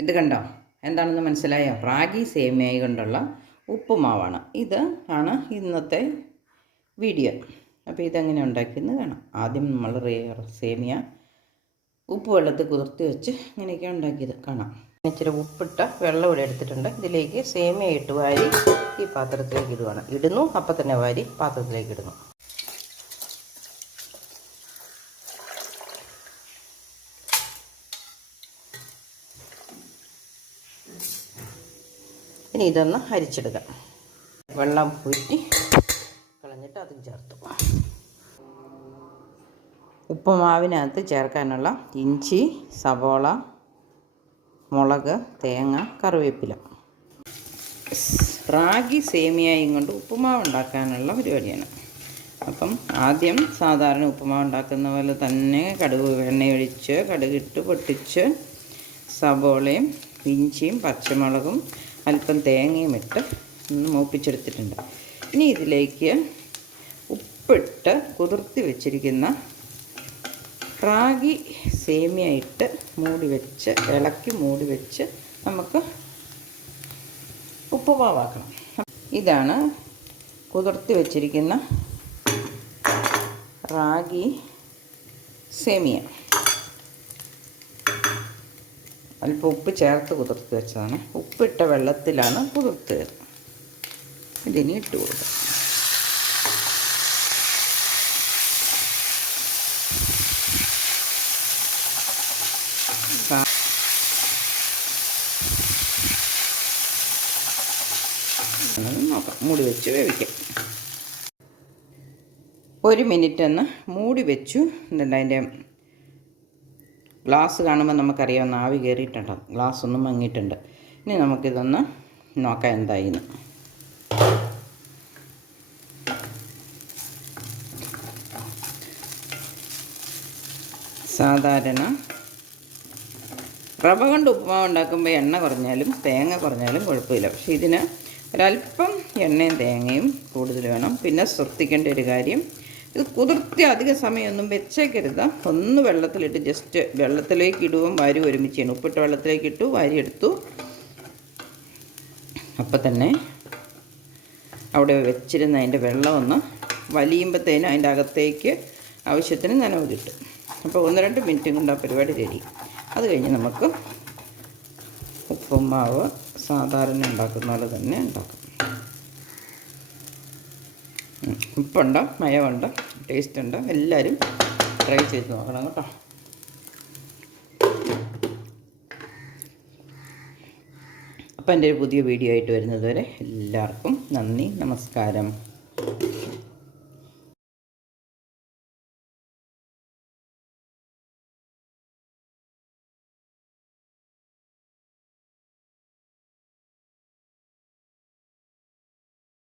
ഇത് കണ്ടോ, എന്താണെന്ന് മനസ്സിലായോ? റാഗി സേമിയ കൊണ്ടുള്ള ഉപ്പുമാവാണ്. ഇത് ആണ് ഇന്നത്തെ വീഡിയോ. അപ്പോൾ ഇതെങ്ങനെ ഉണ്ടാക്കിയെന്ന് കാണാം. ആദ്യം നമ്മൾ സേമിയ ഉപ്പ് വെള്ളത്തിൽ കുതിർത്തി വെച്ച് ഇങ്ങനെയൊക്കെ ഉണ്ടാക്കിയത് കാണാം. ഇച്ചിരി ഉപ്പിട്ട വെള്ളം ഇവിടെ എടുത്തിട്ടുണ്ട്. ഇതിലേക്ക് സേമിയ ഇട്ട് വാരി ഈ പാത്രത്തിലേക്ക് ഇടുന്നു. അപ്പം തന്നെ വാരി പാത്രത്തിലേക്ക് ഇടുന്നു. ഇനി ഇതൊന്ന് അരിച്ചെടുക്കാം. വെള്ളം ഊറ്റി കളഞ്ഞിട്ട് അതും ചേർത്തു. ഉപ്പുമാവിനകത്ത് ചേർക്കാനുള്ള ഇഞ്ചി, സവോള, മുളക്, തേങ്ങ, കറിവേപ്പില. റാഗി സേമിയയും കൊണ്ട് ഉപ്പുമാവ് ഉണ്ടാക്കാനുള്ള പരിപാടിയാണ്. അപ്പം ആദ്യം സാധാരണ ഉപ്പുമാവ് ഉണ്ടാക്കുന്ന പോലെ തന്നെ എണ്ണയൊഴിച്ച് കടുകിട്ട് പൊട്ടിച്ച് സവോളയും ഇഞ്ചിയും പച്ചമുളകും അല്പം തേങ്ങയും ഇട്ട് ഒന്ന് മൂപ്പിച്ചെടുത്തിട്ടുണ്ട്. ഇനി ഇതിലേക്ക് ഉപ്പിട്ട് കുതിർത്തി വെച്ചിരിക്കുന്ന റാഗി സേമിയ ഇട്ട് ഇളക്കി മൂടി വെച്ച് നമുക്ക് ഉപ്പുമാവാക്കണം. ഇതാണ് കുതിർത്തി വെച്ചിരിക്കുന്ന റാഗി സേമിയ. അല്പം ഉപ്പ് ചേർത്ത് കുതിർത്ത് വെച്ചതാണ്. ഉപ്പിട്ട വെള്ളത്തിലാണ് കുതിർത്തത്. ഇതിനി ഇട്ട് കൊടുക്കാം. നോക്കാം, മൂടി വെച്ച് വേവിക്കാം. 1 മിനിറ്റ് ഒന്ന് മൂടി വെച്ചു. എന്നിട്ട് അതിൻ്റെ ഗ്ലാസ് കാണുമ്പോൾ നമുക്കറിയാവുന്ന ആവി കയറിയിട്ടുണ്ടാകും. ഗ്ലാസ് ഒന്നും മങ്ങിയിട്ടുണ്ട്. ഇനി നമുക്കിതൊന്ന് നോക്കാം എന്തായിന്ന്. സാധാരണ റവ കൊണ്ട് ഉപ്പുമാവ് ഉണ്ടാക്കുമ്പോൾ എണ്ണ കുറഞ്ഞാലും തേങ്ങ കുറഞ്ഞാലും കുഴപ്പമില്ല. പക്ഷേ ഇതിന് ഒരല്പം എണ്ണയും തേങ്ങയും കൂടുതൽ വേണം. പിന്നെ ശ്രദ്ധിക്കേണ്ട ഒരു കാര്യം, ഇത് കുതിർത്തി അധിക സമയമൊന്നും വെച്ചേക്കരുത്. ഒന്ന് വെള്ളത്തിലിട്ട് ജസ്റ്റ് വെള്ളത്തിലേക്ക് ഇടുകയും വാരി ഒരുമിച്ച് ചെയ്യണം. ഉപ്പിട്ട് വെള്ളത്തിലേക്ക് ഇട്ടു, വാരി എടുത്തു. അപ്പം തന്നെ അവിടെ വെച്ചിരുന്ന അതിൻ്റെ വെള്ളം ഒന്ന് വലിയുമ്പോഴത്തേനും അതിൻ്റെ അകത്തേക്ക് ആവശ്യത്തിന് നനവ് കിട്ടും. അപ്പോൾ 1-2 മിനിറ്റും കൊണ്ട് ആ പരിപാടി റെഡി. അത് കഴിഞ്ഞ് നമുക്ക് ഉപ്പുമാവ് സാധാരണ ഉണ്ടാക്കുന്ന പോലെ തന്നെ ഉണ്ടാക്കും. ഉപ്പുണ്ടോ, മയമുണ്ടോ, ടേസ്റ്റ് ഉണ്ടോ, എല്ലാവരും ട്രൈ ചെയ്ത് നോക്കണം കേട്ടോ. അപ്പം എൻ്റെ ഒരു പുതിയ വീഡിയോ ആയിട്ട് വരുന്നത് വരെ എല്ലാവർക്കും നന്ദി, നമസ്കാരം.